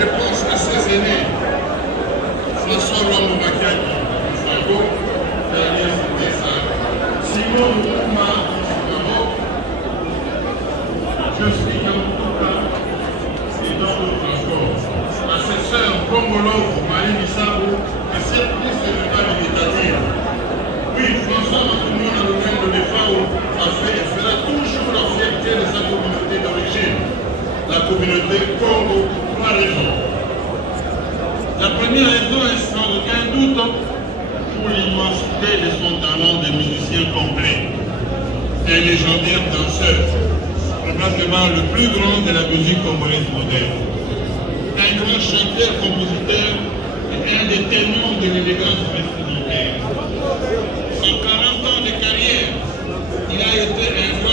Je pense que ces aînés, François Lwambo-Makiaki, Sago, Daniel Dessa, Simon Mouma, je suis en tout cas, et dans d'autres encore, à ses sœurs Congolo, Marie Bissabo, et service de l'État méditatif. Oui, François Matoumou, dans le même de FAO, a fait et fera toujours la fierté de sa communauté d'origine, la communauté Congo, pour 3 raisons. La première raison est sans aucun doute pour l'immensité de son talent de musicien complet. Un légendaire danseur, probablement le plus grand de la musique congolaise moderne. Un grand chanteur-compositeur et un des ténors de l'élégance vestimentaire.